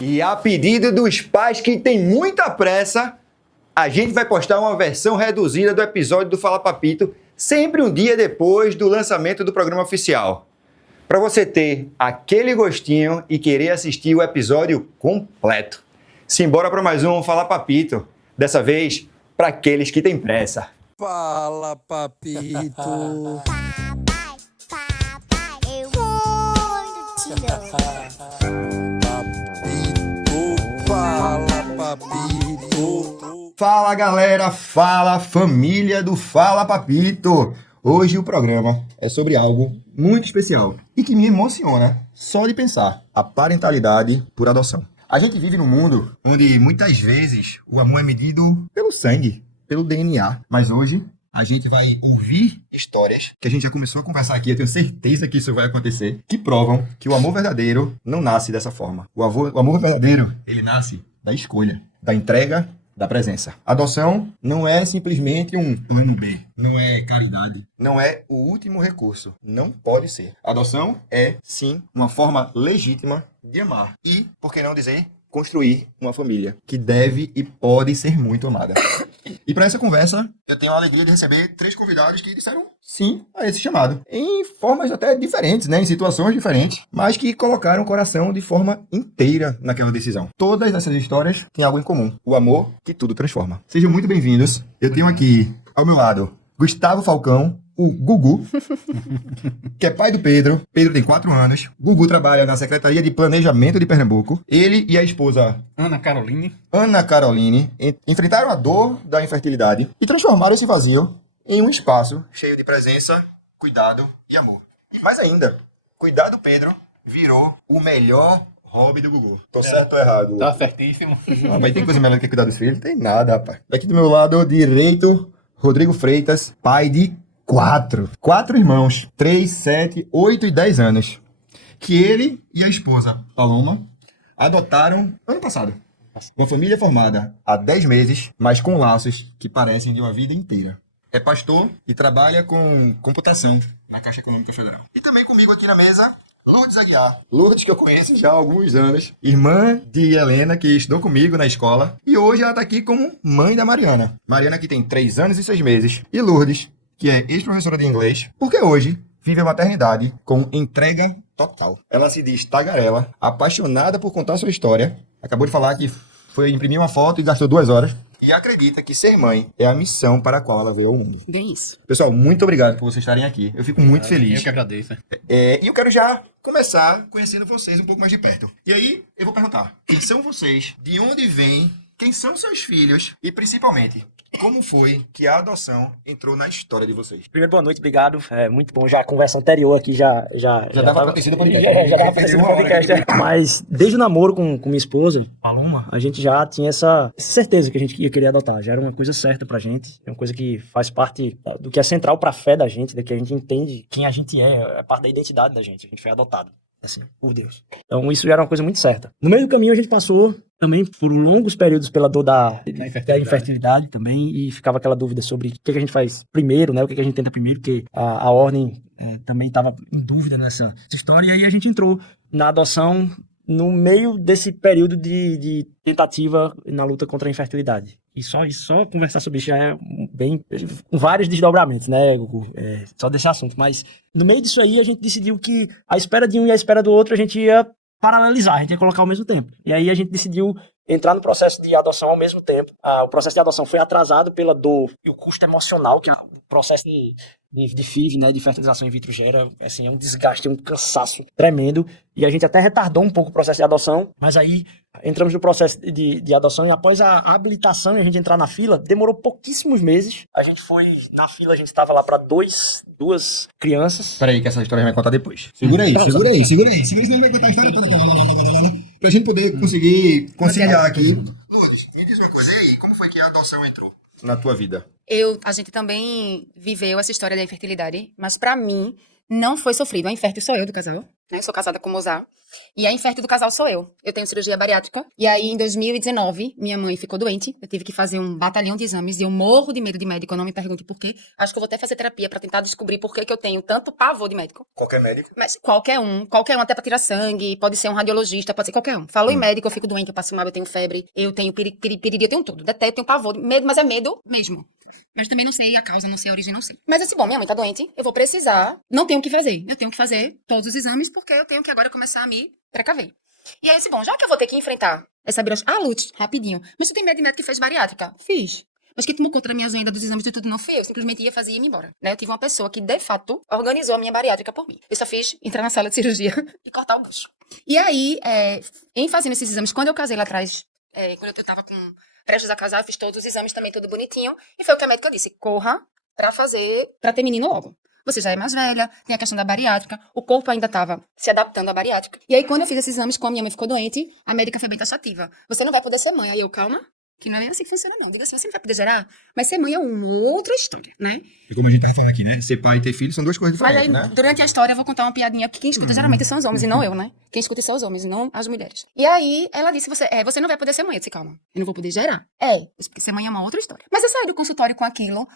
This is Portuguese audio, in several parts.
E a pedido dos pais que têm muita pressa, a gente vai postar uma versão reduzida do episódio do Fala Papito sempre um dia depois do lançamento do programa oficial. Para você ter aquele gostinho e querer assistir o episódio completo. Simbora para mais um Fala Papito. Dessa vez, para aqueles que têm pressa. Fala, papito. Papai, eu vou te dar. Papito, fala, papito. Fala galera, fala família do Fala Papito. Hoje o programa é sobre algo muito especial e que me emociona só de pensar: a parentalidade por adoção. A gente vive num mundo onde muitas vezes o amor é medido pelo sangue, pelo DNA. Mas hoje a gente vai ouvir histórias que a gente já começou a conversar aqui, eu tenho certeza que isso vai acontecer, que provam que o amor verdadeiro não nasce dessa forma. O amor verdadeiro, ele nasce da escolha, da entrega, da presença. Adoção não é simplesmente um plano B, não é caridade, não é o último recurso, não pode ser. Adoção é, sim, uma forma legítima de amar e, por que não dizer, construir uma família que deve e pode ser muito amada. E para essa conversa, eu tenho a alegria de receber 3 convidados que disseram sim a esse chamado, em formas até diferentes, né, em situações diferentes, mas que colocaram o coração de forma inteira naquela decisão. Todas essas histórias têm algo em comum: o amor que tudo transforma. Sejam muito bem-vindos. Eu tenho aqui ao meu lado Gustavo Falcão, o Gugu, que é pai do Pedro. Pedro tem 4 anos. Gugu trabalha na Secretaria de Planejamento de Pernambuco. Ele e a esposa Ana Caroline enfrentaram a dor da infertilidade e transformaram esse vazio em um espaço cheio de presença, cuidado e amor. E mais ainda, cuidar do Pedro virou o melhor hobby do Gugu. Tô certo ou errado? Tá certíssimo. Mas tem coisa melhor do que cuidar dos filhos? Tem nada, rapaz. Daqui do meu lado direito, Rodrigo Freitas, pai de 4 irmãos, 3, 7, 8 e 10 anos, que ele e a esposa, Paloma, adotaram ano passado. Uma família formada há 10 meses, mas com laços que parecem de uma vida inteira. É pastor e trabalha com computação na Caixa Econômica Federal. E também comigo aqui na mesa, Lourdes Aguiar. Lourdes, que eu conheço já há alguns anos, irmã de Helena, que estudou comigo na escola, e hoje ela está aqui como mãe da Mariana. Mariana, que tem 3 anos e 6 meses, e Lourdes, que é ex-professora de inglês, porque hoje vive a maternidade com entrega total. Ela se diz tagarela, apaixonada por contar sua história. Acabou de falar que foi imprimir uma foto e gastou 2 horas. E acredita que ser mãe é a missão para a qual ela veio ao mundo. Bem isso. Pessoal, muito obrigado por vocês estarem aqui. Eu fico muito feliz. Eu que agradeço. E eu quero já começar conhecendo vocês um pouco mais de perto. E aí, eu vou perguntar: quem são vocês? De onde vêm? Quem são seus filhos? E principalmente, como foi que a adoção entrou na história de vocês? Primeiro, boa noite, obrigado. É muito bom. Já a conversa anterior aqui já dava acontecido o podcast. Já tava acontecendo o podcast. Mas desde o namoro com minha esposa, Paloma, a gente já tinha essa certeza que a gente ia querer adotar. Já era uma coisa certa pra gente. É uma coisa que faz parte do que é central pra fé da gente, da que a gente entende quem a gente é parte da identidade da gente. A gente foi adotado, assim, por Deus. Então isso já era uma coisa muito certa. No meio do caminho a gente passou também por longos períodos pela dor da infertilidade também, e ficava aquela dúvida sobre o que a gente faz primeiro, né? O que a gente tenta primeiro, porque a ordem também estava em dúvida nessa história, e aí a gente entrou na adoção no meio desse período de tentativa na luta contra a infertilidade. E só conversar sobre isso já é bem... vários desdobramentos, né, Gugu? Só desse assunto. Mas no meio disso aí a gente decidiu que a espera de um e a espera do outro a gente ia paralelizar, a gente ia colocar ao mesmo tempo. E aí a gente decidiu entrar no processo de adoção ao mesmo tempo. O processo de adoção foi atrasado pela dor e o custo emocional que o processo de FIV, né, de fertilização in vitro gera. Assim, é um desgaste, é um cansaço tremendo. E a gente até retardou um pouco o processo de adoção, mas aí entramos no processo de adoção, e após a habilitação e a gente entrar na fila, demorou pouquíssimos meses. A gente foi na fila, a gente estava lá para duas crianças. Peraí, que essa história vai contar depois. Segura aí, senão ele vai contar a história toda aqui. Pra gente poder conseguir conciliar aqui. Lourdes, me diz uma coisa, e aí, como foi que a adoção entrou na tua vida? A gente também viveu essa história da infertilidade, mas pra mim não foi sofrido. A infértil sou eu do casal, né? Sou casada com o Mozart. E a infértil do casal sou eu. Eu tenho cirurgia bariátrica. E aí, em 2019, minha mãe ficou doente. Eu tive que fazer um batalhão de exames. E eu morro de medo de médico. Não me pergunte por quê. Acho que eu vou até fazer terapia pra tentar descobrir por que eu tenho tanto pavor de médico. Qualquer médico. Mas qualquer um, até pra tirar sangue. Pode ser um radiologista, pode ser qualquer um. Falou em médico, eu fico doente, eu passo mal, eu tenho febre. Eu tenho piriri, eu tenho tudo. Detesto, tenho pavor. Medo, mas é medo mesmo. Mas também não sei a causa, não sei a origem, não sei. Mas assim, bom, minha mãe tá doente, eu vou precisar, não tenho o que fazer. Eu tenho que fazer todos os exames, porque eu tenho que agora começar a me precaver. E aí, assim, bom, já que eu vou ter que enfrentar essa birocha... Ah, Lutz, rapidinho. Mas tu tem medo de médico que fez bariátrica? Fiz. Mas quem tomou conta da minha agenda dos exames de tudo não fui eu. Simplesmente ia fazer e ia embora. Né? Eu tive uma pessoa que, de fato, organizou a minha bariátrica por mim. Eu só fiz entrar na sala de cirurgia e cortar o bucho. E aí, em fazendo esses exames, quando eu casei lá atrás, quando eu tava prestes a casar, eu fiz todos os exames também, tudo bonitinho. E foi o que a médica disse, corra pra ter menino logo. Você já é mais velha, tem a questão da bariátrica, o corpo ainda estava se adaptando à bariátrica. E aí, quando eu fiz esses exames, como a minha mãe ficou doente, a médica foi bem taxativa. Você não vai poder ser mãe. Aí eu, calma, que não é assim que funciona, não. Diga assim, você não vai poder gerar, mas ser mãe é uma outra história, né? E como a gente tava falando aqui, né? Ser pai e ter filho são duas coisas Mas diferentes, aí, né? durante a história, eu vou contar uma piadinha, porque quem escuta geralmente são os homens e não eu, né? Quem escuta são os homens e não as mulheres. E aí, ela disse, você não vai poder ser mãe. Eu disse, calma, eu não vou poder gerar. Porque ser mãe é uma outra história. Mas eu saí do consultório com aquilo,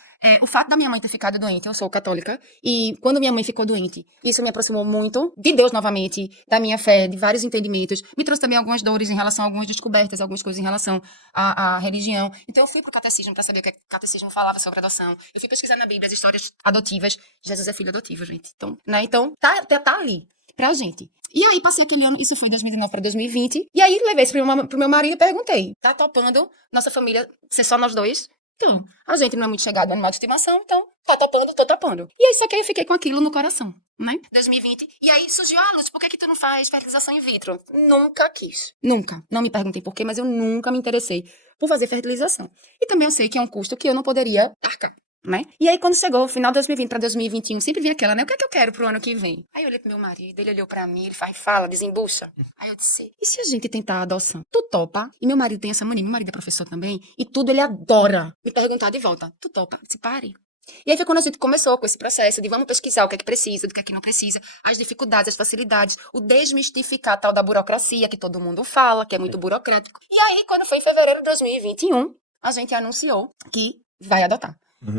o fato da minha mãe ter ficado doente, eu sou católica, e quando minha mãe ficou doente, isso me aproximou muito de Deus novamente, da minha fé, de vários entendimentos, me trouxe também algumas dores em relação a algumas descobertas, algumas coisas em relação à religião. Então eu fui pro catecismo pra saber o que o catecismo falava sobre adoção. Eu fui pesquisar na Bíblia as histórias adotivas. Jesus é filho adotivo, gente. Então, né? Então tá ali pra gente. E aí passei aquele ano, isso foi 2019 pra 2020. E aí levei isso pro meu marido e perguntei: tá topando nossa família ser só nós dois? Então, a gente não é muito chegado no animal de estimação, então tá topando, tô topando. E aí só que aí eu fiquei com aquilo no coração, né? 2020. E aí surgiu, Lúcia, por que tu não faz fertilização in vitro? Nunca quis. Nunca. Não me perguntei por quê, mas eu nunca me interessei por fazer fertilização. E também eu sei que é um custo que eu não poderia arcar, né? E aí, quando chegou o final de 2020 pra 2021, sempre vinha aquela, né? O que é que eu quero pro ano que vem? Aí eu olhei pro meu marido, ele olhou pra mim, ele fala, desembucha. Aí eu disse, e se a gente tentar a adoção? Tu topa? E meu marido tem essa mania, meu marido é professor também, e tudo ele adora me perguntar de volta. Tu topa? Eu disse, pare. E aí foi quando a gente começou com esse processo de vamos pesquisar o que é que precisa, do que é que não precisa, as dificuldades, as facilidades, o desmistificar a tal da burocracia, que todo mundo fala, que é muito burocrático. E aí, quando foi em fevereiro de 2021, a gente anunciou que vai adotar.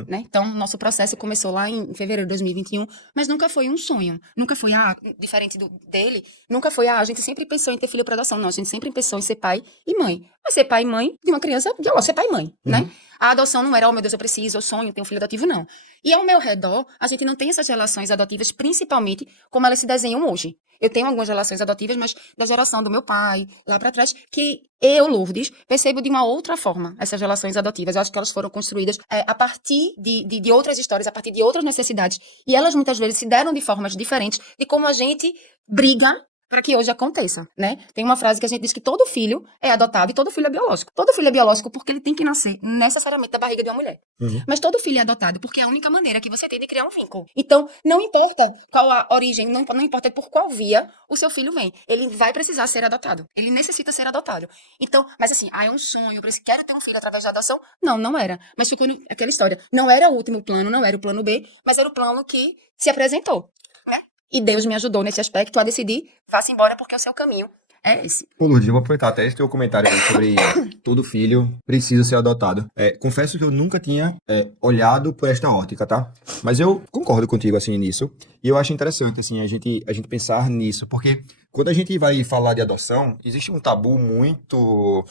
Né? Então, nosso processo começou lá em fevereiro de 2021, mas nunca foi um sonho. Nunca foi, diferente dele, nunca foi, a gente sempre pensou em ter filho para adoção. Não, a gente sempre pensou em ser pai e mãe. Mas ser pai e mãe de uma criança, ser pai e mãe, né? A adoção não era, oh meu Deus, eu preciso, eu sonho, ter um filho adotivo, não. E ao meu redor, a gente não tem essas relações adotivas, principalmente como elas se desenham hoje. Eu tenho algumas relações adotivas, mas da geração do meu pai, lá pra trás, que eu, Lourdes, percebo de uma outra forma essas relações adotivas. Eu acho que elas foram construídas a partir de outras histórias, a partir de outras necessidades. E elas muitas vezes se deram de formas diferentes de como a gente briga para que hoje aconteça, né? Tem uma frase que a gente diz que todo filho é adotado e todo filho é biológico. Todo filho é biológico porque ele tem que nascer necessariamente da barriga de uma mulher. Mas todo filho é adotado porque é a única maneira que você tem de criar um vínculo. Então, não importa qual a origem, não importa por qual via o seu filho vem. Ele vai precisar ser adotado. Ele necessita ser adotado. Então, mas assim, é um sonho, eu quero ter um filho através da adoção? Não, não era. Mas ficou aquela história. Não era o último plano, não era o plano B, mas era o plano que se apresentou, né? E Deus me ajudou nesse aspecto a decidir, vá-se embora porque o seu caminho é esse. Pô, Lourdes, eu vou aproveitar até esse teu comentário aí sobre todo filho precisa ser adotado. Confesso que eu nunca tinha olhado por esta ótica, tá? Mas eu concordo contigo, assim, nisso. E eu acho interessante, assim, a gente pensar nisso. Porque quando a gente vai falar de adoção, existe um tabu muito...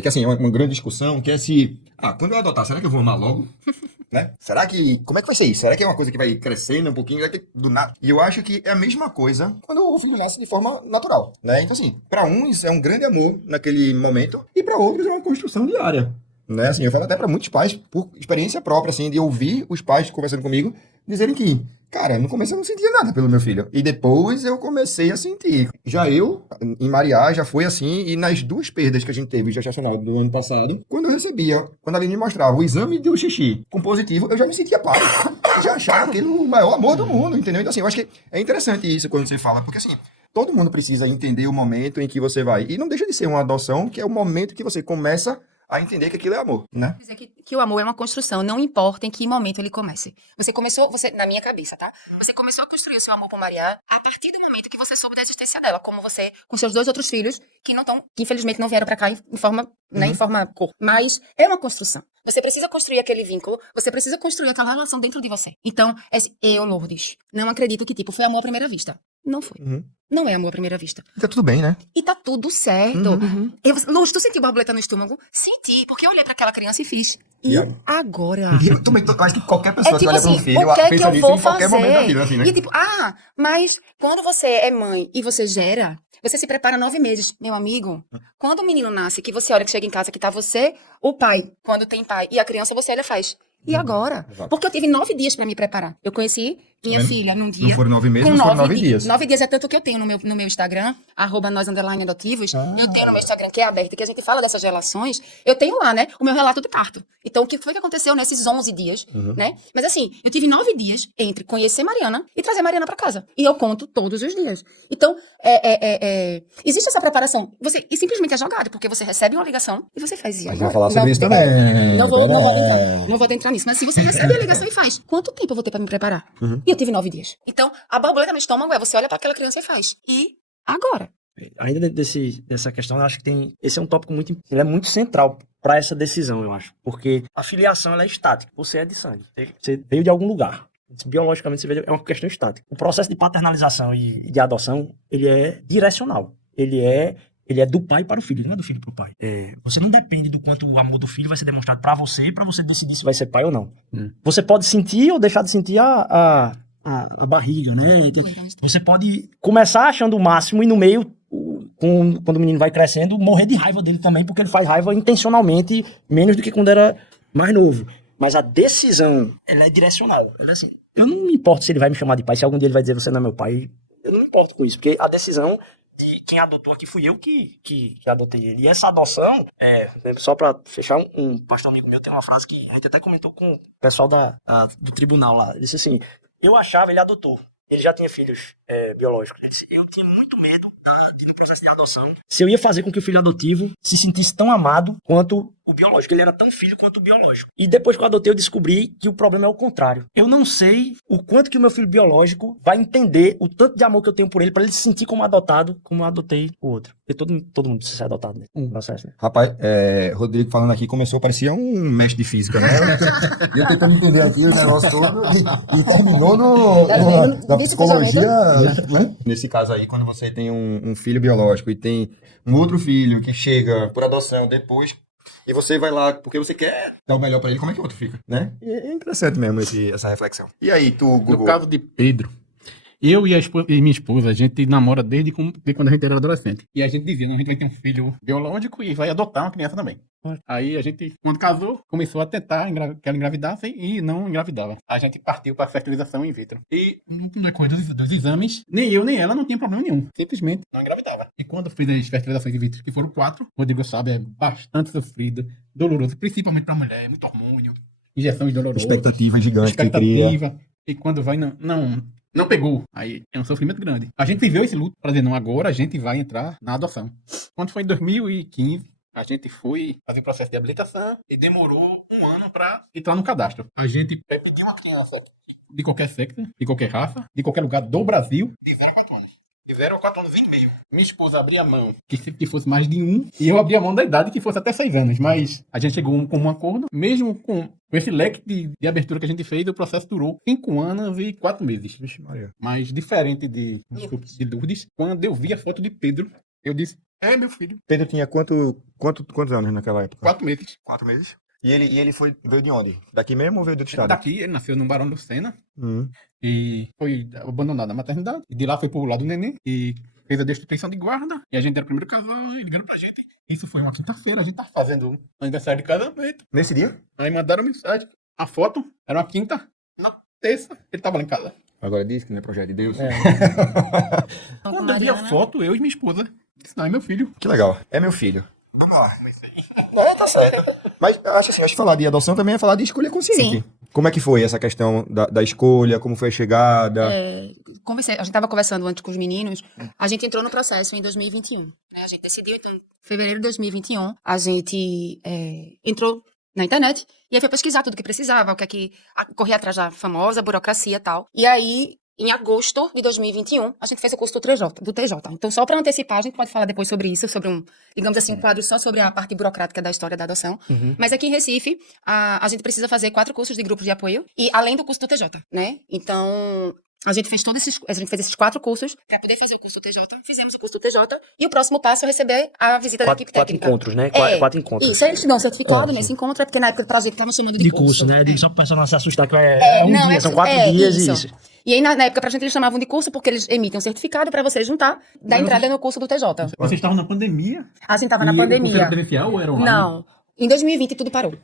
que, assim, é uma grande discussão, que é se... quando eu adotar, será que eu vou amar logo? Né? Será que... Como é que vai ser isso? Será que é uma coisa que vai crescendo um pouquinho? Do nada? E eu acho que é a mesma coisa quando o filho nasce de forma natural, né? Então, assim, para uns é um grande amor naquele momento e para outros é uma construção diária, né? Assim, eu falo até para muitos pais, por experiência própria, assim, de ouvir os pais conversando comigo, dizerem que, cara, no começo eu não sentia nada pelo meu filho. E depois eu comecei a sentir. Já eu, em Mariá, já foi assim, e nas duas perdas que a gente teve gestacional do ano passado, quando a Aline me mostrava o exame do xixi com positivo, eu já me sentia pai. Eu já achava aquilo o maior amor do mundo, entendeu? Então, assim, eu acho que é interessante isso quando você fala, porque, assim, todo mundo precisa entender o momento em que você vai. E não deixa de ser uma adoção, que é o momento que você começa a entender que aquilo é amor, né? Dizer que o amor é uma construção, não importa em que momento ele comece. Na minha cabeça, tá? Você começou a construir o seu amor por Maria a partir do momento que você soube da existência dela, como você, com seus 2 outros filhos, que infelizmente não vieram pra cá em forma, né, em forma cor. Mas é uma construção. Você precisa construir aquele vínculo, você precisa construir aquela relação dentro de você. Então, eu, Lourdes, não acredito que, tipo, foi amor à primeira vista. Não foi. Não é amor à primeira vista. Tá tudo bem, né? E tá tudo certo. Lourdes, tu sentiu borboleta no estômago? Senti, porque eu olhei pra aquela criança e fiz. E agora? Eu acho que qualquer pessoa que tipo olha para um assim, filho o que é que pensa eu nisso vou em qualquer momento da fazer? vida, assim, né? E tipo, mas quando você é mãe e você gera, você se prepara 9 meses, meu amigo. Quando o menino nasce, que você olha que chega em casa, que tá você, o pai, quando tem pai, e a criança, você olha e faz. E agora? Exato. Porque eu tive 9 dias pra me preparar. Eu conheci minha filha num dia. Não foram 9 meses, com mas foram 9 dias. 9 dias é tanto que eu tenho no meu Instagram, @nós_adotivos. Eu tenho no meu Instagram, que é aberto, que a gente fala dessas relações. Eu tenho lá, né, o meu relato do parto. Então, o que foi que aconteceu nesses 11 dias, né? Mas assim, eu tive 9 dias entre conhecer Mariana e trazer Mariana pra casa. E eu conto todos os dias. Então, existe essa preparação. E simplesmente é jogado, porque você recebe uma ligação e você faz. E A gente agora? vai falar sobre isso também. Não vou entrar nisso. Mas se você recebe a ligação e faz, quanto tempo eu vou ter pra me preparar? E eu tive 9 dias. Então, a borboleta no estômago você olha pra aquela criança e faz. E agora? Ainda dessa questão, eu acho que esse é um tópico ele é muito central para essa decisão, eu acho. Porque a filiação, ela é estática. Você é de sangue. Você veio de algum lugar. Biologicamente, é uma questão estática. O processo de paternalização e de adoção, ele é direcional. Ele é do pai para o filho, não é do filho para o pai. Você não depende do quanto o amor do filho vai ser demonstrado para você decidir se vai ser pai ou não. Você pode sentir ou deixar de sentir a barriga, né? Você pode começar achando o máximo e no meio, quando o menino vai crescendo, morrer de raiva dele também, porque ele faz raiva intencionalmente, menos do que quando era mais novo. Mas a decisão, ela é direcional. Ela é assim, eu não me importo se ele vai me chamar de pai, se algum dia ele vai dizer você não é meu pai, eu não me importo com isso, porque a decisão de quem adotou aqui fui eu que adotei ele. E essa adoção, só pra fechar, um pastor amigo meu tem uma frase que a gente até comentou com o pessoal do tribunal lá. Ele disse assim, ele adotou, ele já tinha filhos biológicos. Ele disse, eu tinha muito medo no processo de adoção, se eu ia fazer com que o filho adotivo se sentisse tão amado quanto o biológico. Ele era tão filho quanto o biológico. E depois que eu adotei, eu descobri que o problema é o contrário. Eu não sei o quanto que o meu filho biológico vai entender o tanto de amor que eu tenho por ele, pra ele se sentir como adotado, como eu adotei o outro. Porque todo mundo precisa ser adotado nesse processo, né? Rapaz, Rodrigo falando aqui parecia um mestre de física, né? E eu tentando entender aqui o negócio todo e terminou na psicologia, né? Nesse caso aí, quando você tem um filho biológico e tem um outro filho que chega por adoção depois, e você vai lá porque você quer dar o melhor pra ele, como é que o outro fica, né? E é interessante mesmo essa reflexão. E aí, tu, Gugu? No caso de Pedro, eu e minha esposa, a gente namora desde quando a gente era adolescente. E a gente dizia, não, a gente vai ter um filho biológico e vai adotar uma criança também. Aí a gente, quando casou, começou a tentar que ela engravidasse e não engravidava. A gente partiu para a fertilização in vitro. E no decorrer dos exames, nem eu nem ela não tinha problema nenhum. Simplesmente não engravidava. E quando eu fiz as fertilizações in vitro, que foram 4, o Rodrigo sabe, é bastante sofrido, doloroso, principalmente para mulher, muito hormônio, injeções dolorosas. Expectativa gigante que cria. E quando vai, não pegou. Aí é um sofrimento grande. A gente viveu esse luto para dizer, não, agora a gente vai entrar na adoção. Quando foi em 2015, a gente foi fazer o processo de habilitação e demorou 1 ano para entrar no cadastro. A gente pediu uma criança de qualquer sexo, de qualquer raça, de qualquer lugar do Brasil, de 0 a 4 anos. De 0 a 4 anos e meio. Minha esposa abria a mão que fosse mais de 1, e eu abria a mão da idade que fosse até 6 anos. Mas a gente chegou com um acordo, mesmo com esse leque de abertura que a gente fez, o processo durou 5 anos e 4 meses. Vixe, Maria. Mas diferente de Lourdes, quando eu vi a foto de Pedro, eu disse, é meu filho. Pedro tinha quantos anos naquela época? 4 meses. 4 meses? E ele veio de onde? Daqui mesmo ou veio do outro estado? Daqui, ele nasceu no Barão do Sena e foi abandonado na maternidade. E de lá foi pro lado do neném e fez a destituição de guarda. E a gente era o primeiro casal e ligaram pra gente. Isso foi uma quinta-feira, a gente tava fazendo aniversário de casamento. Nesse dia? Aí mandaram mensagem. A foto era uma quinta, na terça ele tava lá em casa. Agora diz que não é projeto de Deus. Quando eu vi a foto, eu e minha esposa, disse, não, é meu filho. Que legal. É meu filho. Vamos lá. Não, tá certo. Mas acho que falar de adoção também é falar de escolha consciente. Sim. Como é que foi essa questão da escolha? Como foi a chegada? a gente tava conversando antes com os meninos, a gente entrou no processo em 2021, né? A gente decidiu, então, em fevereiro de 2021, a gente entrou na internet e aí foi pesquisar tudo que precisava, o que é que correr atrás da famosa burocracia e tal. E aí, em agosto de 2021, a gente fez o curso do TJ. Então, só para antecipar, a gente pode falar depois sobre isso, sobre digamos assim, um quadro só sobre a parte burocrática da história da adoção. Mas aqui em Recife, a gente precisa fazer 4 cursos de grupos de apoio, e além do curso do TJ, né? Então, a gente fez esses 4 cursos para poder fazer o curso do TJ. Fizemos o curso do TJ e o próximo passo é receber a visita da equipe 4 técnica. encontros, né? 4 encontros. Isso, eles te dão um certificado nesse encontro, é porque na época do projeto estavam chamando de curso. né? Só para o pessoal não se assustar, que é um dia, são 4 dias e isso. E aí, na época, pra gente, eles chamavam de curso porque eles emitem um certificado pra você juntar da entrada no curso do TJ. Vocês estavam na pandemia? A gente tava na E o curso pandemia. era presencial ou era online? Não. Em 2020 tudo parou.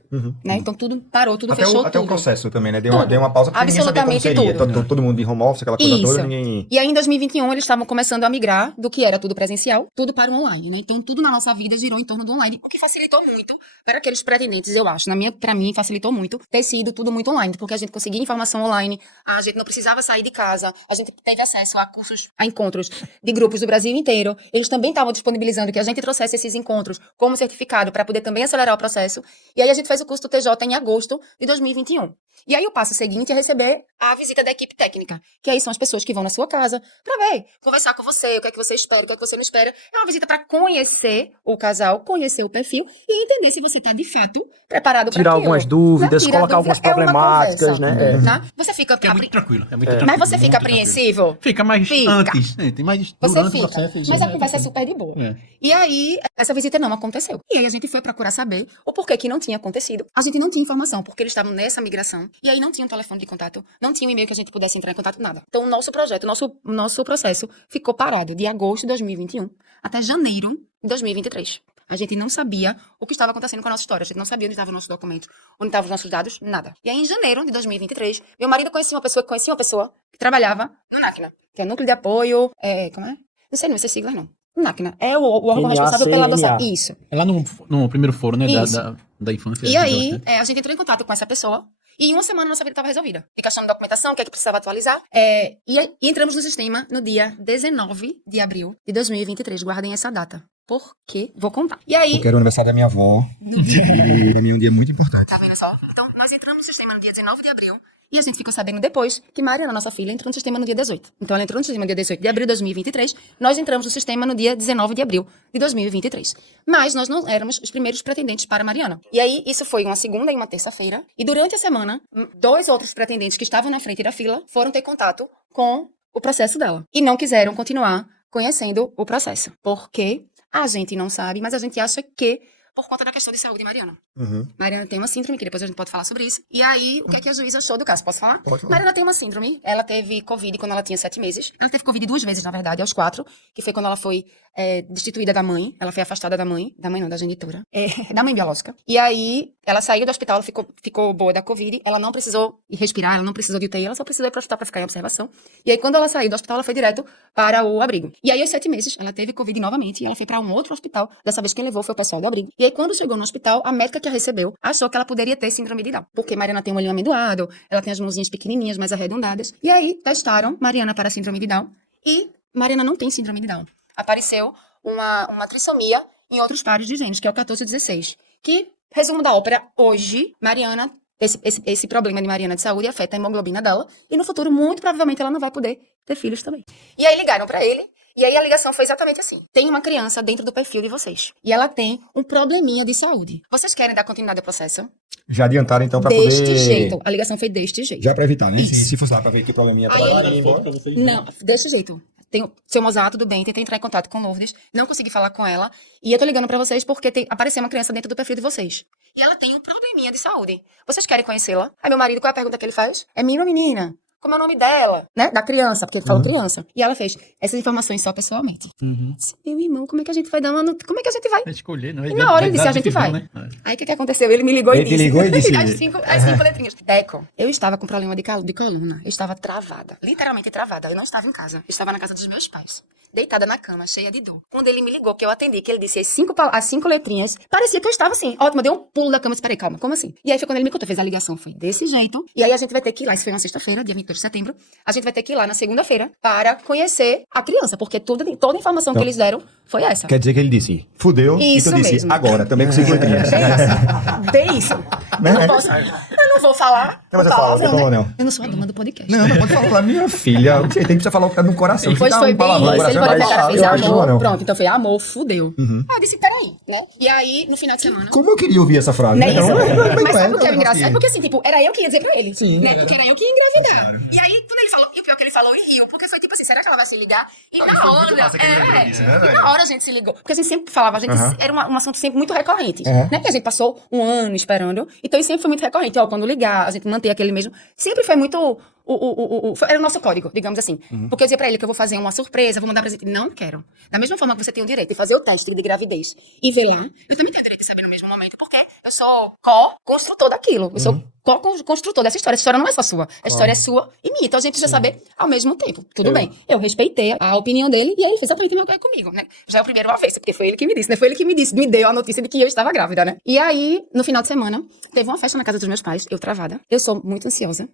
Né? Então tudo parou, tudo fechou, Até o tudo. processo também, né? Deu Tudo. uma pausa porque ninguém sabia como Absolutamente seria. tudo. Todo mundo de home office, aquela coisa Isso. toda, ninguém... E aí, em 2021, eles estavam começando a migrar do que era tudo presencial, tudo para o online, né? Então, tudo na nossa vida girou em torno do online, o que facilitou muito para aqueles pretendentes, eu acho. Pra mim, facilitou muito ter sido tudo muito online, porque a gente conseguia informação online, a gente não precisava sair de casa, a gente teve acesso a cursos, a encontros de grupos do Brasil inteiro. Eles também estavam disponibilizando que a gente trouxesse esses encontros como certificado para poder também acelerar o processo. E aí, a gente fez o curso do TJ em agosto de 2021. E aí, o passo seguinte é receber a visita da equipe técnica, que aí são as pessoas que vão na sua casa pra ver, conversar com você, o que é que você espera, o que é que você não espera. É uma visita pra conhecer o casal, conhecer o perfil e entender se você tá, de fato, preparado pra Tirar aquilo. algumas dúvidas, Tira colocar dúvida, algumas problemáticas, né? Tá? Você fica... É muito tranquilo. É muito Mas tranquilo, você muito fica tranquilo. apreensivo? Fica mais Fica. antes. Tem mais Você durante fica. o processo. Mas a conversa é super de boa. É. E aí, essa visita não aconteceu. E aí, a gente foi procurar saber o porquê que não tinha acontecido. A gente não tinha informação, porque eles estavam nessa migração. E aí, não tinha um telefone de contato, não tinha um e-mail que a gente pudesse entrar em contato, nada. Então, o nosso projeto, o nosso processo ficou parado de agosto de 2021 até janeiro de 2023. A gente não sabia o que estava acontecendo com a nossa história. A gente não sabia onde estavam os nossos documentos, onde estavam os nossos dados, nada. E aí, em janeiro de 2023, meu marido conhecia uma pessoa que trabalhava no NACNA, que é Núcleo de Apoio... como é? Não sei essas siglas, não. NACNA. É o órgão responsável pela adoção. Isso. É lá no primeiro fórum, né? Isso. Da infância. E aí, a gente entrou em contato com essa pessoa e em uma semana nossa vida estava resolvida. De questão de documentação, o que é que precisava atualizar. E entramos no sistema no dia 19 de abril de 2023. Guardem essa data. Por quê? Vou contar. E aí... Porque era o aniversário da minha avó. E pra mim é um dia muito importante. Tá vendo só? Então, nós entramos no sistema no dia 19 de abril e a gente ficou sabendo depois que Mariana, nossa filha, entrou no sistema no dia 18. Então, ela entrou no sistema no dia 18 de abril de 2023. Nós entramos no sistema no dia 19 de abril de 2023. Mas nós não éramos os primeiros pretendentes para Mariana. E aí, isso foi uma segunda e uma terça-feira. E durante a semana, 2 outros pretendentes que estavam na frente da fila foram ter contato com o processo dela. E não quiseram continuar conhecendo o processo. Porque a gente não sabe, mas a gente acha que por conta da questão de saúde de Mariana. Mariana tem uma síndrome, que depois a gente pode falar sobre isso. E aí, o que é que a juíza achou do caso? Posso falar? Pode falar. Mariana tem uma síndrome. Ela teve Covid quando ela tinha 7 meses. Ela teve Covid 2 vezes, na verdade, aos 4. Que foi quando ela foi destituída da mãe. Ela foi afastada da mãe. Da mãe não, da genitora. Da mãe biológica. E aí, ela saiu do hospital, ela ficou boa da Covid. Ela não precisou ir respirar, ela não precisou de UTI. Ela só precisou ir pro hospital pra ficar em observação. E aí, quando ela saiu do hospital, ela foi direto para o abrigo. E aí, aos 7 meses, ela teve Covid novamente. E ela foi pra um outro hospital. Dessa vez, quem levou foi o pessoal do abrigo. E aí, quando chegou no hospital, a médica que a recebeu achou que ela poderia ter síndrome de Down. Porque Mariana tem um olhinho amendoado, ela tem as mãozinhas pequenininhas, mais arredondadas. E aí, testaram Mariana para síndrome de Down. E Mariana não tem síndrome de Down. Apareceu uma trissomia em outros pares de genes, que é o 1416. Que, resumo da ópera, hoje, Mariana, esse problema de Mariana de saúde afeta a hemoglobina dela. E no futuro, muito provavelmente, ela não vai poder ter filhos também. E aí, ligaram pra ele. E aí a ligação foi exatamente assim. Tem uma criança dentro do perfil de vocês. E ela tem um probleminha de saúde. Vocês querem dar continuidade ao processo? Já adiantaram, então, pra Deste poder... jeito. A ligação foi deste jeito. Já pra evitar, né? Isso. Se fosse lá pra ver que probleminha pra Aí lá ele- e ir embora. Não, desse jeito. Seu Mozart, tudo bem, tentei entrar em contato com Lourdes, não consegui falar com ela. E eu tô ligando pra vocês porque apareceu uma criança dentro do perfil de vocês. E ela tem um probleminha de saúde. Vocês querem conhecê-la? Aí meu marido, qual é a pergunta que ele faz? É menino ou menina? Como é o nome dela? Né? Da criança, porque ele falou criança. E ela fez essas informações só pessoalmente. Disse, meu irmão, como é que a gente vai dar uma... Como é que a gente vai? É escolher, não é? E na hora ele disse, dar a gente decisão, vai. né? Aí o que aconteceu? Ele me ligou e Ele te disse. ligou e disse- as cinco letrinhas. Deco, eu estava com problema de coluna. Eu estava travada. Literalmente travada. Eu não estava em casa. Eu estava na casa dos meus pais. Deitada na cama, cheia de dor. Quando ele me ligou, que eu atendi, que ele disse as 5 letrinhas, parecia que eu estava assim. Ótimo, eu dei um pulo da cama e disse, peraí, calma, como assim? E aí foi quando ele me contou, fez a ligação, foi desse jeito. E aí a gente vai ter que ir lá, isso foi uma sexta-feira, dia 22 de setembro, a gente vai ter que ir lá na segunda-feira para conhecer a criança, porque toda a informação que eles deram foi essa. Quer dizer que ele disse, fudeu, Isso e tu disse, mesmo. agora, também consigo entender. Tem isso. Eu não vou falar. Não, mas eu falo, palavrão, eu falo, né? não. Eu não sou a doma do podcast. Não, mas pode falar, minha filha. Você tem que falar o que tá no coração. Pois Fica foi um bem palavrão no isso. Ele coração, falou que mas ela fez eu acho que amor. não. Pronto, então foi amor, fudeu. Uhum. Ah, eu disse, peraí, né? E aí, no final de semana... Como eu queria ouvir essa frase? Não é isso? Não, Mas sabe o que é não, engraçado? assim. É porque assim, tipo, era eu que ia dizer pra ele. Sim, Né? era. Porque era eu que ia engravidar. E aí, quando ele falou, e o pior que ele falou, e riu. Porque foi tipo assim, será que ela vai se ligar? E na hora, e na hora a gente se ligou. Porque a gente sempre falava, a gente era um assunto sempre muito recorrente. Né? Que a gente passou um ano esperando. Então, isso sempre foi muito recorrente. Ó, quando ligar, a gente manter aquele mesmo. Sempre foi muito. Era o nosso código, digamos assim. Porque eu dizia pra ele que eu vou fazer uma surpresa, vou mandar presente. Não quero. Da mesma forma que você tem o direito de fazer o teste de gravidez e ver lá, eu também tenho o direito de saber no mesmo momento, porque eu sou co-construtor daquilo. Eu sou co-construtor dessa história. Essa história não é só sua. A história é sua e minha. Então a gente precisa saber ao mesmo tempo. Tudo bem. Eu respeitei a opinião dele e aí ele fez exatamente o mesmo que comigo, né? Já é o primeiro uma vez, porque foi ele que me disse, né? Foi ele que me disse, me deu a notícia de que eu estava grávida, né? E aí, no final de semana, teve uma festa na casa dos meus pais, eu travada. Eu sou muito ansiosa.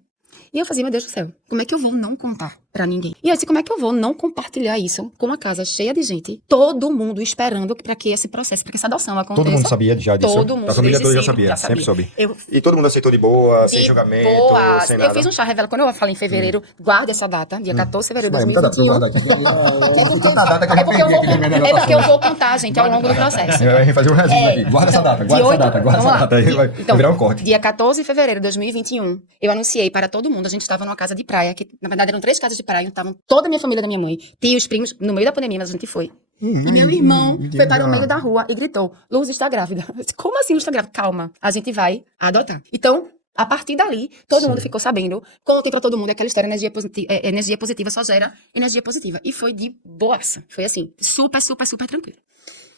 E eu fazia, meu Deus do céu, como é que eu vou não contar pra ninguém? E eu disse, como é que eu vou não compartilhar isso com uma casa cheia de gente, todo mundo esperando pra que esse processo, pra que essa adoção aconteça. Todo mundo sabia já disso? Todo mundo, A família desde toda já sempre, sabia, sempre soube. Eu, E todo mundo aceitou de boa, sem de julgamento, boa. sem Eu nada. fiz um chá revela, quando eu falei em fevereiro, guarde essa data, dia 14 de fevereiro de Vai, muita data pra 2021. guardar aqui. É porque, Tanta data que eu já perdi aqui no meio da é porque eu anotação. vou contar, gente, ao longo do processo. Eu ia fazer um resumo aqui. Guarda essa data, guarda essa data, guarda essa data. Aí vai virar um corte. Dia 14 de fevereiro de 2021, eu anunciei para todo mundo, a gente estava numa casa de praia, que na verdade eram 3 casas de praia, estavam toda a minha família da minha mãe, tios, primos, no meio da pandemia, mas a gente foi. E meu irmão foi para o meio da rua e gritou, Luz está grávida. Eu disse, como assim Luz está grávida? Calma, a gente vai adotar. Então, a partir dali, todo mundo ficou sabendo. Contei pra todo mundo aquela história, energia positiva só gera energia positiva. E foi de boaça. Foi assim, super, super, super tranquilo.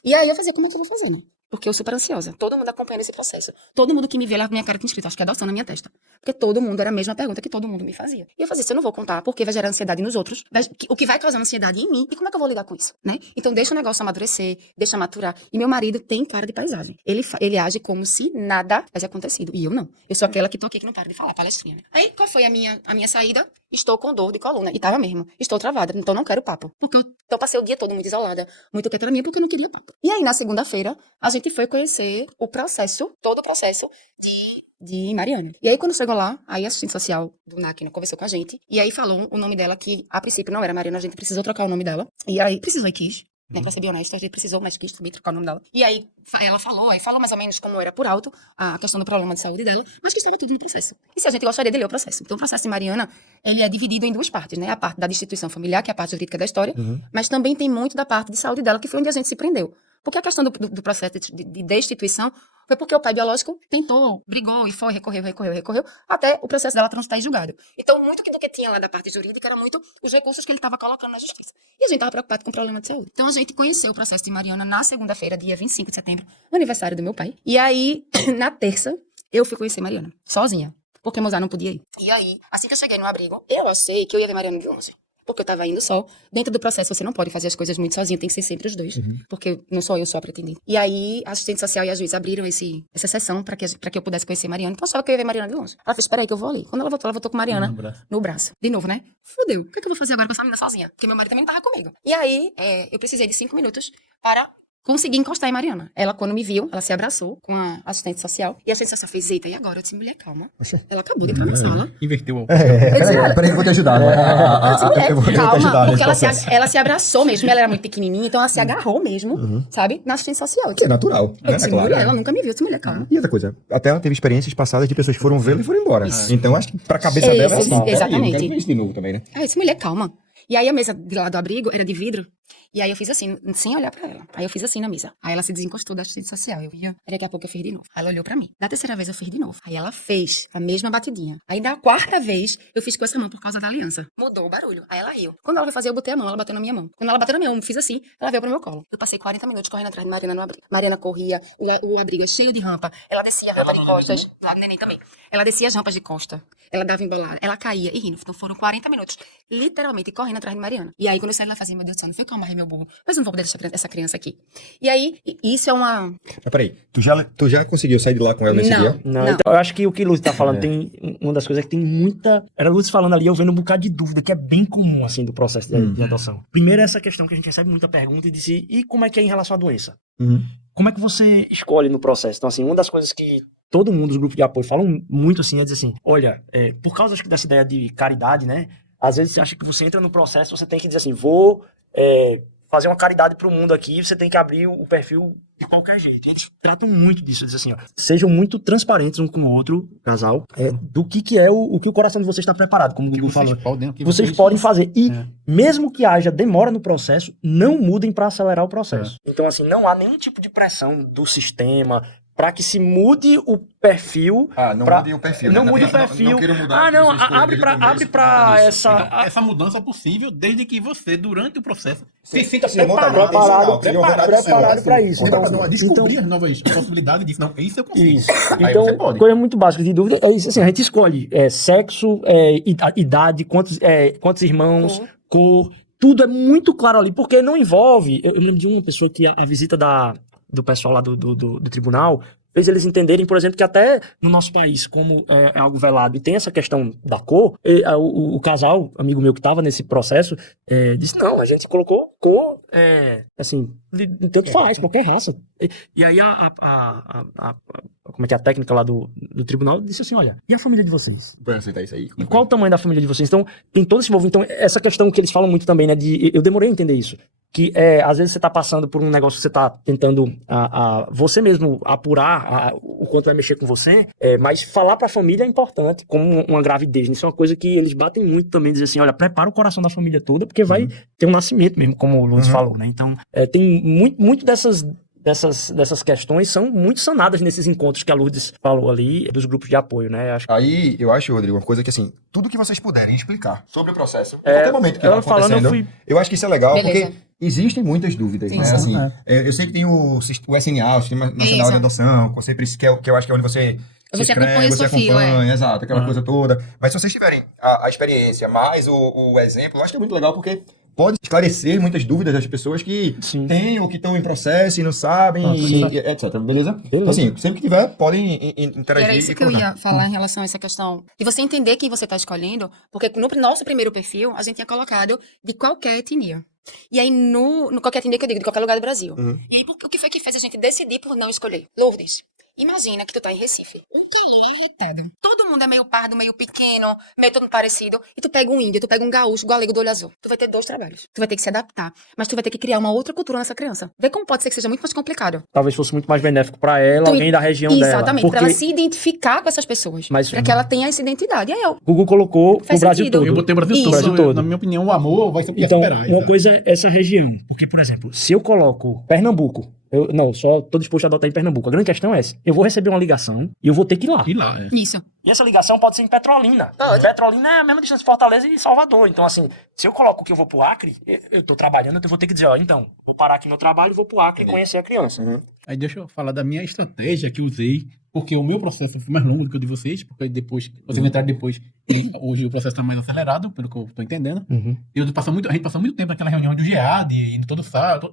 E aí eu fazia, como é que eu vou fazer, né? Porque eu super ansiosa. Todo mundo acompanhando esse processo. Todo mundo que me via, olhava pra minha cara tinha escrito, acho que é adoção na minha testa. Porque todo mundo era a mesma pergunta que todo mundo me fazia. E eu fazia, isso eu não vou contar, porque vai gerar ansiedade nos outros. O que vai causar ansiedade em mim. E como é que eu vou lidar com isso, né? Então deixa o negócio amadurecer, deixa maturar. E meu marido tem cara de paisagem. Ele age como se nada tivesse acontecido. E eu não. Eu sou aquela que tô aqui que não para de falar, palestrinha, né? Aí, qual foi a minha saída? Estou com dor de coluna. E tava mesmo. Estou travada, então não quero papo. Porque eu passei o dia todo muito isolada, muito quieta na minha, porque eu não queria papo. E aí, na segunda-feira, a gente foi conhecer o processo, todo o processo de Mariana. E aí, quando chegou lá, aí a assistente social do NAC conversou com a gente, e aí falou o nome dela, que a princípio não era Mariana, a gente precisou trocar o nome dela. E aí, precisou e quis. Né, pra ser bem honesta, a gente precisou, mas quis também trocar o nome dela. E aí, ela falou mais ou menos como era por alto a questão do problema de saúde dela, mas que estava tudo no processo. E se a gente gostaria de ler o processo? Então, o processo de Mariana, ele é dividido em 2 partes, né? A parte da destituição familiar, que é a parte jurídica da história, mas também tem muito da parte de saúde dela, que foi onde a gente se prendeu. Porque a questão do processo de destituição foi porque o pai biológico tentou, brigou e foi, recorreu, até o processo dela transitar em julgado. Então, muito do que tinha lá da parte jurídica era muito os recursos que ele estava colocando na justiça. E a gente estava preocupado com o problema de saúde. Então, a gente conheceu o processo de Mariana na segunda-feira, dia 25 de setembro, no aniversário do meu pai. E aí, na terça, eu fui conhecer Mariana, sozinha, porque Mozart não podia ir. E aí, assim que eu cheguei no abrigo, eu achei que eu ia ver Mariana de longe. Porque eu tava indo só. Dentro do processo, você não pode fazer as coisas muito sozinho, tem que ser sempre os dois. Porque não sou eu só a pretendente. E aí, a assistente social e a juíza abriram essa sessão pra que eu pudesse conhecer Mariana. Então, eu achava que eu ia ver Mariana de longe. Ela fez, espera aí que eu vou ali. Quando ela voltou com Mariana no braço. De novo, né? Fudeu. O que é que eu vou fazer agora com essa menina sozinha? Porque meu marido também não tava comigo. E aí, eu precisei de 5 minutos para consegui encostar em Mariana. Ela, quando me viu, ela se abraçou com a assistente social. E a assistente social fez, eita, e agora? Eu disse, mulher, calma. Ela acabou de entrar na sala. Inverteu. Peraí que eu vou te ajudar. Eu vou te ajudar Calma, nesse porque processo. ela se abraçou mesmo. Ela era muito pequenininha, então ela se agarrou mesmo, sabe? Na assistente social. Que é natural, Eu né? disse, É claro. mulher, ela nunca me viu. Eu disse, mulher, calma. E outra coisa, até ela teve experiências passadas de pessoas que foram vê-la e foram embora. Então, acho que pra cabeça dela é assim. Exatamente. Eu quero ver isso de novo também, né? Aí eu disse, mulher, calma. E aí a mesa de lá do abrigo era de vidro. E aí eu fiz assim, sem olhar pra ela. Aí eu fiz assim na mesa. Aí ela se desencostou da assistente social. Eu ia, aí daqui a pouco eu fiz de novo. Aí ela olhou pra mim. Da terceira vez eu fiz de novo. Aí ela fez a mesma batidinha. Aí da 4ª vez eu fiz com essa mão por causa da aliança. Mudou o barulho. Aí ela riu. Quando ela foi fazer, eu botei a mão, ela bateu na minha mão. Quando ela bateu na minha mão, eu fiz assim, ela veio pro meu colo. Eu passei 40 minutos correndo atrás de Mariana no abrigo. Mariana corria, o abrigo é cheio de rampa. Ela descia a rampa de costas. Lá do neném também. Ela descia as rampas de costa. Ela dava embolada. Ela caía e rindo. Então foram 40 minutos, literalmente correndo atrás de Mariana. E aí quando eu saí, ela fazia, meu Deus do céu, não foi amarrei meu burro. Mas eu não vou poder deixar essa criança aqui. E aí, isso é uma... Mas peraí, tu já conseguiu sair de lá com ela nesse Não. dia? Não, então, eu acho que o que Lúcio tá falando tem uma das coisas que tem muita. Era Lúcio falando ali, eu vendo um bocado de dúvida, que é bem comum, assim, do processo de adoção. Primeiro, essa questão que a gente recebe muita pergunta e disse, e como é que é em relação à doença? Uhum. Como é que você escolhe no processo? Então, assim, uma das coisas que todo mundo, os grupos de apoio, falam muito assim, é dizer assim, olha, por causa acho que dessa ideia de caridade, né? Às vezes você acha que você entra no processo, você tem que dizer assim, vou fazer uma caridade pro mundo aqui, você tem que abrir o perfil de qualquer jeito. E eles tratam muito disso, dizem assim, ó, sejam muito transparentes um com o outro, casal, do que é o que o coração de vocês está preparado, como o Gugu falou. Vocês podem fazer. E mesmo que haja demora no processo, não mudem para acelerar o processo. Então, assim, não há nenhum tipo de pressão do sistema para que se mude o perfil. Mude o perfil. Não né? mude o perfil. Não quero mudar. Abre para essa. Essa mudança é possível desde que você, durante o processo, se sinta sinta preparado para isso. Então, descobrir as novas possibilidades disso. Não, isso eu consigo. Isso. Aí você Então, pode. coisa muito básica de dúvida é isso. Assim, a gente escolhe sexo, idade, quantos irmãos, cor. Tudo é muito claro ali, porque não envolve. Eu lembro de uma pessoa que a visita do pessoal lá do tribunal fez eles entenderem, por exemplo, que até no nosso país, como é algo velado e tem essa questão da cor, o casal, amigo meu que estava nesse processo, disse, não, a gente colocou cor, assim, tanto faz, qualquer raça. E aí como é que é a técnica lá do tribunal disse assim, olha, e a família de vocês? Pra aceitar isso aí. E qual o tamanho da família de vocês? Então, tem todo esse envolvimento. Então, essa questão que eles falam muito também, né, eu demorei a entender isso. Que às vezes você tá passando por um negócio que você tá tentando você mesmo apurar o quanto vai mexer com você, mas falar pra família é importante, como uma gravidez. Isso é uma coisa que eles batem muito também, dizer assim, olha, prepara o coração da família toda, porque vai ter um nascimento mesmo, como o Luiz falou, né? Então, tem muito dessas questões são muito sanadas nesses encontros que a Lourdes falou ali, dos grupos de apoio, né? Aí, eu acho, Rodrigo, uma coisa que, assim, tudo que vocês puderem explicar sobre o processo, em qualquer momento que ela tá acontecendo, eu acho que isso é legal, Beleza. porque existem muitas dúvidas, né? Sim. Assim, eu sei que tem o SNA, o Sistema Nacional de Adoção, que eu acho que é onde você se Você inscreve, acompanha você sua fila, acompanha, exato, aquela coisa toda. Mas se vocês tiverem a experiência mais o exemplo, eu acho que é muito legal, porque pode esclarecer muitas dúvidas das pessoas que têm ou que estão em processo e não sabem, etc. Beleza? Então, assim, sempre que tiver, podem interagir. Era isso que eu ia falar em relação a essa questão de você entender quem você está escolhendo, porque no nosso primeiro perfil, a gente tinha colocado de qualquer etnia. E aí, no qualquer etnia que eu digo, de qualquer lugar do Brasil. E aí, o que foi que fez a gente decidir por não escolher? Lourdes, imagina que tu tá em Recife. O que é irritada? Todo mundo é meio pardo, meio pequeno, meio todo parecido. E tu pega um índio, tu pega um gaúcho, galego do olho azul. Tu vai ter 2 trabalhos. Tu vai ter que se adaptar. Mas tu vai ter que criar uma outra cultura nessa criança. Vê como pode ser que seja muito mais complicado. Talvez fosse muito mais benéfico pra ela, alguém da região dela. Exatamente, pra ela se identificar com essas pessoas. Mas- Pra que ela tenha essa identidade. Aí eu. Google colocou Faz o Brasil sentido. todo. Eu botei o Brasil Isso. todo. Brasil todo. Na minha opinião, o amor vai sempre Então, esperar. uma coisa é essa região. Porque, por exemplo, se eu coloco Pernambuco, só tô disposto a adotar em Pernambuco. A grande questão é essa. Eu vou receber uma ligação e eu vou ter que ir lá. E lá, Isso. E essa ligação pode ser em Petrolina. Petrolina é a mesma distância de Fortaleza e Salvador. Então, assim, se eu coloco que eu vou pro Acre, eu tô trabalhando, eu vou ter que dizer, então, vou parar aqui meu trabalho e vou pro Acre conhecer a criança. Aí deixa eu falar da minha estratégia que eu usei, porque o meu processo foi mais longo do que o de vocês, porque depois, vocês entraram depois, e hoje o processo está mais acelerado, pelo que eu estou entendendo. E a gente passa muito tempo naquela reunião do GEAD, indo todo sábado,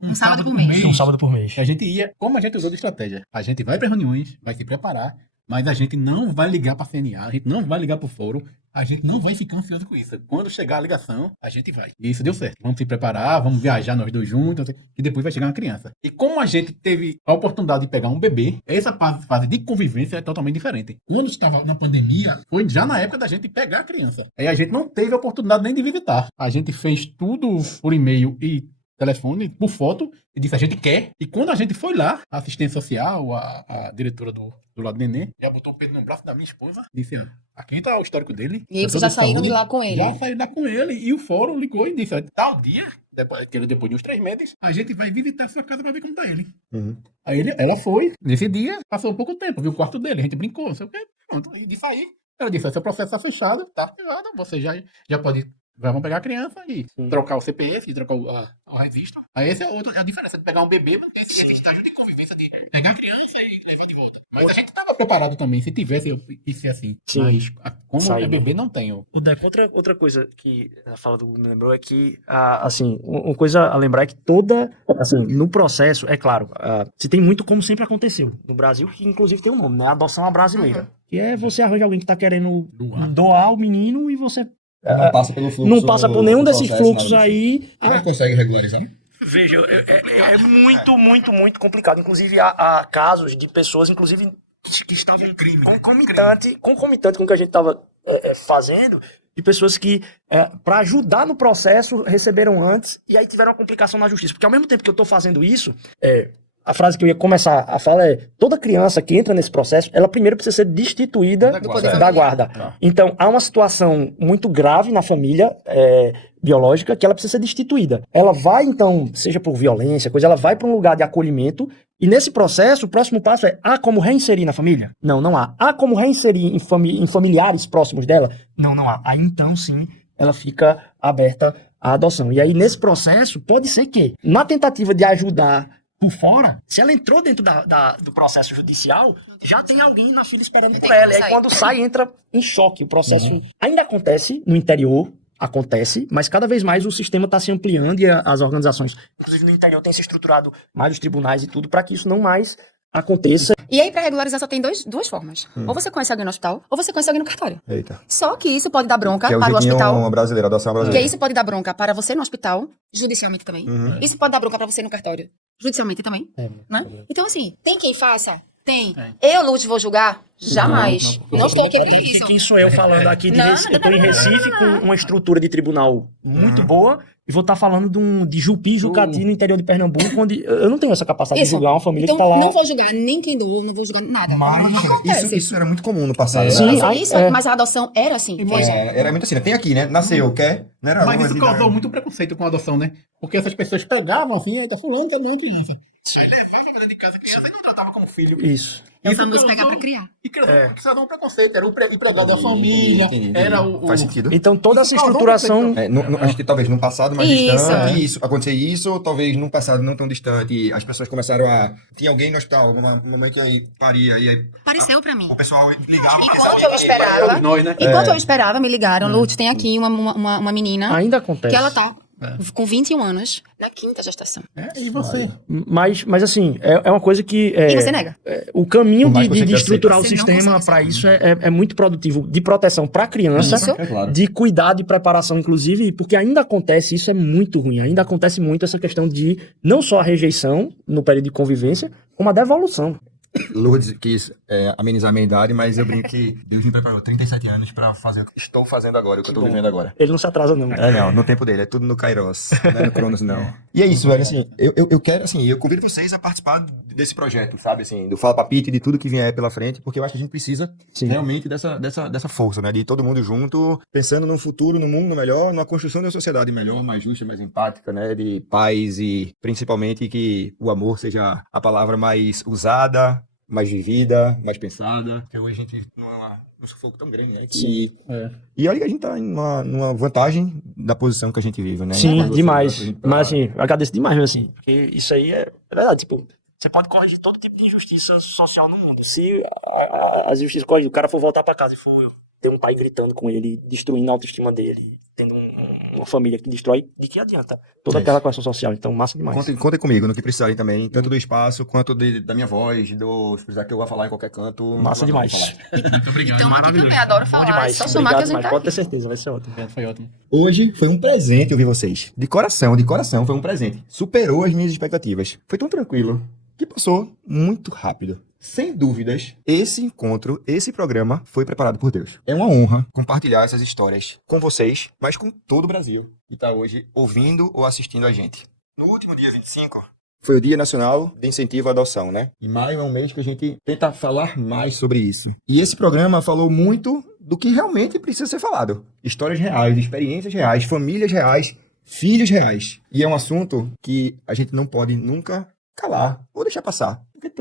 um sábado por mês. Um sábado por mês. A gente ia, como a gente usou de estratégia, a gente vai para reuniões, vai se preparar, mas a gente não vai ligar para a CNA, a gente não vai ligar para o fórum, a gente não vai ficar ansioso com isso. Quando chegar a ligação, a gente vai. E isso deu certo. Vamos se preparar, vamos viajar nós dois juntos, e depois vai chegar uma criança. E como a gente teve a oportunidade de pegar um bebê, essa fase de convivência é totalmente diferente. Quando estava na pandemia, foi já na época da gente pegar a criança. Aí a gente não teve a oportunidade nem de visitar. A gente fez tudo por e-mail e telefone, por foto, e disse a gente quer. E quando a gente foi lá, a assistente social, a diretora do lado do neném, já botou o Pedro no braço da minha esposa, disse, aqui tá o histórico dele. E aí vocês já saíram de lá com ele? Já saíram lá com ele, e o fórum ligou e disse, tal dia, depois de uns 3 meses, a gente vai visitar a sua casa pra ver como tá ele. Aí ela foi, nesse dia, passou um pouco tempo, viu o quarto dele, a gente brincou, não sei o quê, pronto, e de sair. Ela disse, seu processo tá fechado, tá fechado, você já pode... Vamos pegar a criança e trocar o CPF, e trocar o registro. Aí essa é a diferença de pegar um bebê, manter esse estágio de convivência, de pegar a criança e levar de volta. Mas a gente tava preparado também. Se tivesse, eu ia ser assim. Sim. Mas quando Saiu. é bebê, não tenho. O Deco, outra coisa que a fala do Hugo me lembrou é que, assim, uma coisa a lembrar é que assim, no processo, é claro, se tem muito como sempre aconteceu no Brasil, que inclusive tem um nome, né? Adoção à brasileira. Que é você arranja alguém que tá querendo doar o menino e você Não passa pelo fluxo. não passa por nenhum do desses processo, fluxos nada disso. aí. Como é que consegue regularizar? Veja, é muito complicado. Inclusive, há casos de pessoas, inclusive, que estavam concomitante com o que a gente estava fazendo, de pessoas que, para ajudar no processo, receberam antes e aí tiveram uma complicação na justiça. Porque ao mesmo tempo que eu estou fazendo isso, a frase que eu ia começar a falar é: toda criança que entra nesse processo, ela primeiro precisa ser destituída da guarda. Então, há uma situação muito grave na família biológica que ela precisa ser destituída. Ela vai, então, seja por violência, ela vai para um lugar de acolhimento e nesse processo, o próximo passo é: há como reinserir na família? Não há. Há como reinserir em familiares próximos dela? Não há. Aí, então, sim, ela fica aberta à adoção. E aí, nesse processo, pode ser que, na tentativa de ajudar por fora, se ela entrou dentro do processo judicial, já tem alguém na fila esperando por ela. E aí, quando sai, entra em choque. O processo ainda acontece no interior, mas cada vez mais o sistema está se ampliando e as organizações, inclusive no interior, têm se estruturado mais os tribunais e tudo para que isso não mais aconteça. E aí, pra regularizar, só tem duas formas. Ou você conhece alguém no hospital, ou você conhece alguém no cartório. Eita. Só que isso pode dar bronca Que é o para o jeitinho hospital. brasileiro, adoção Que brasileira. isso pode dar bronca para você no hospital, judicialmente também. Isso pode dar bronca para você no cartório, judicialmente também. Né? Então, assim, tem quem faça? Tem. Eu, Luz, vou julgar? Jamais. Não estou aqui para E isso. quem sou eu falando aqui de Não, Recife? Eu tô em Recife com uma estrutura de tribunal muito boa e vou estar falando de Jupi, Jucati, no interior de Pernambuco, onde eu não tenho essa capacidade de Isso. julgar uma família Então, que tá lá. não vou julgar nem quem doou, não vou julgar nada. não acontece. Isso era muito comum no passado. Sim, né? Mas a adoção era assim. Veja. Era muito assim, né? Tem aqui, né? Nasceu, quer? Não era Mas uma isso vida- causou muito preconceito com a adoção, né? Porque essas pessoas pegavam assim, aí tá fulano, tá uma criança. Aí levava pra dentro de casa a criança e não tratava como filho. Isso. É o Isso famoso pegar causou- pra criar. E causava um preconceito. Era o empregado da família, Entendi. era o... Faz sentido. Então toda essa Isso causou estruturação. Acho que talvez num passado mais Isso. distante, acontecer isso, talvez num passado não tão distante, as pessoas começaram a... Tinha alguém no hospital, uma mãe que aí paria, e aí Apareceu pra mim. o pessoal ligava... Enquanto eu esperava, Nós, né? enquanto eu esperava, me ligaram. Lutz, tem aqui uma menina Ainda acontece. que ela tá com 21 anos na 5ª gestação. E você? Mas assim, é uma coisa que. E você nega? O caminho Por mais que de você estruturar o aceite. Você não sistema consegue para isso é muito produtivo. De proteção para a criança, Isso. É claro. de cuidado e preparação, inclusive, porque ainda acontece, isso é muito ruim, ainda acontece muito essa questão de não só a rejeição no período de convivência, como a devolução. Lourdes quis amenizar a minha idade, mas eu brinco que Deus me preparou 37 anos pra fazer o que estou fazendo agora, o que eu tô vivendo agora. Ele não se atrasa, não. Não, no tempo dele, é tudo no Kairos, não é no Cronos, não. E é isso, velho, assim, eu quero, assim, eu convido vocês a participar desse projeto, sabe, assim, do Fala Papito e de tudo que vier pela frente, porque eu acho que a gente precisa realmente dessa força, né, de todo mundo junto, pensando num futuro, num mundo melhor, numa construção de uma sociedade melhor, mais justa, mais empática, né, de paz e principalmente que o amor seja a palavra mais usada, mais vivida, mais pensada, porque hoje a gente num sufoco tão grande, né? E aí a gente tá numa vantagem da posição que a gente vive, né? Sim, Quando você- demais. a gente- Mas assim, eu agradeço demais mesmo assim. Porque isso aí é verdade, tipo, você pode corrigir todo tipo de injustiça social no mundo. Se as injustiças corrigir, o cara for voltar pra casa e for ter um pai gritando com ele, destruindo a autoestima dele, tendo uma família que destrói, de que adianta? Toda aquela questão social. Então, massa demais. Contem comigo no que precisarem também, tanto do espaço quanto da minha voz, se precisar que eu vá falar em qualquer canto. Massa eu vou demais. falar. Muito obrigado, Então, maravilhoso. eu adoro Bom falar. demais. Só somar que a gente Demais. tá Pode ter aqui. certeza, vai ser ótimo. Foi ótimo. Hoje foi um presente ouvir vocês. De coração, foi um presente. Superou as minhas expectativas. Foi tão tranquilo que passou muito rápido. Sem dúvidas, esse encontro, esse programa foi preparado por Deus. É uma honra compartilhar essas histórias com vocês, mas com todo o Brasil que está hoje ouvindo ou assistindo a gente. No último dia 25, foi o Dia Nacional de Incentivo à Adoção, né? E maio é um mês que a gente tenta falar mais sobre isso. E esse programa falou muito do que realmente precisa ser falado. Histórias reais, experiências reais, famílias reais, filhos reais. E é um assunto que a gente não pode nunca calar ou deixar passar. Porque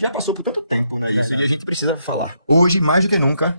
já passou por tanto tempo, né? Isso a gente precisa falar. Hoje, mais do que nunca,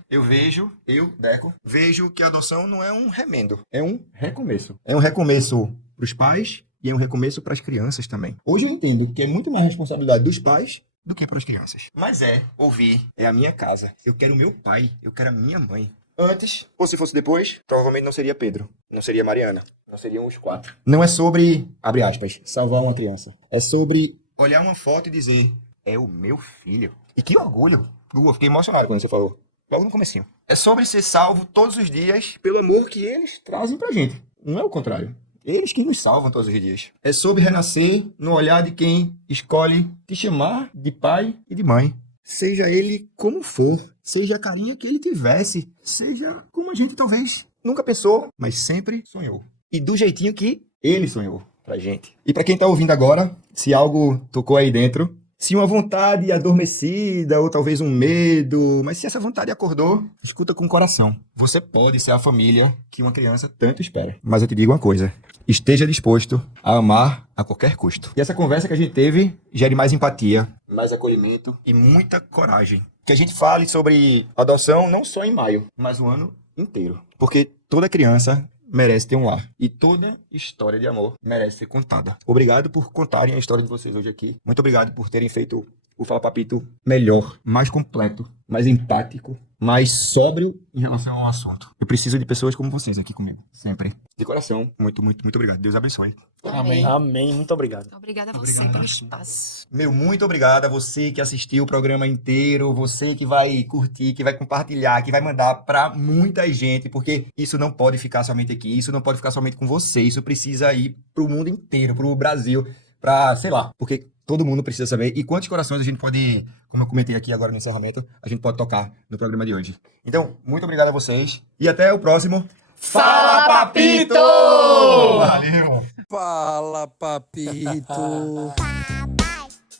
Deco, vejo que a adoção não é um remendo, é um recomeço. É um recomeço para os pais e é um recomeço para as crianças também. Hoje eu entendo que é muito mais responsabilidade dos pais do que para as crianças. Mas ouvir, é a minha casa. Eu quero o meu pai, eu quero a minha mãe. Antes, ou se fosse depois, provavelmente não seria Pedro, não seria Mariana, não seriam os 4. Não é sobre, abre aspas, salvar uma criança. É sobre olhar uma foto e dizer, é o meu filho. E que orgulho. Eu fiquei emocionado quando você falou. Logo no comecinho. É sobre ser salvo todos os dias pelo amor que eles trazem pra gente. Não é o contrário. Eles que nos salvam todos os dias. É sobre renascer no olhar de quem escolhe te chamar de pai e de mãe. Seja ele como for, seja a carinha que ele tivesse, seja como a gente talvez nunca pensou, mas sempre sonhou. E do jeitinho que ele sonhou pra gente. E pra quem tá ouvindo agora, se algo tocou aí dentro, se uma vontade adormecida ou talvez um medo, mas se essa vontade acordou, escuta com o coração. Você pode ser a família que uma criança tanto espera. Mas eu te digo uma coisa, esteja disposto a amar a qualquer custo. E essa conversa que a gente teve gere mais empatia, mais acolhimento e muita coragem. Que a gente fale sobre adoção não só em maio, mas o ano inteiro. Porque toda criança merece ter um lar. E toda história de amor merece ser contada. Obrigado por contarem a história de vocês hoje aqui. Muito obrigado por terem feito o Fala Papito melhor, mais completo, mais empático, mais sóbrio em relação ao assunto. Eu preciso de pessoas como vocês aqui comigo, sempre. De coração, muito, muito, muito obrigado. Deus abençoe. Amém. Amém, muito obrigado. Obrigada a você pelo espaço. Meu, muito obrigado a você que assistiu o programa inteiro, você que vai curtir, que vai compartilhar, que vai mandar pra muita gente, porque isso não pode ficar somente aqui, isso não pode ficar somente com você, isso precisa ir pro mundo inteiro, pro Brasil, pra, sei lá, porque todo mundo precisa saber. E quantos corações a gente pode, como eu comentei aqui agora no encerramento, a gente pode tocar no programa de hoje. Então, muito obrigado a vocês e até o próximo Fala Papito! Valeu! Fala, papito.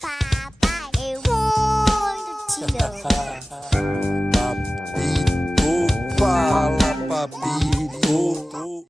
Papai, papai, eu vou te dar.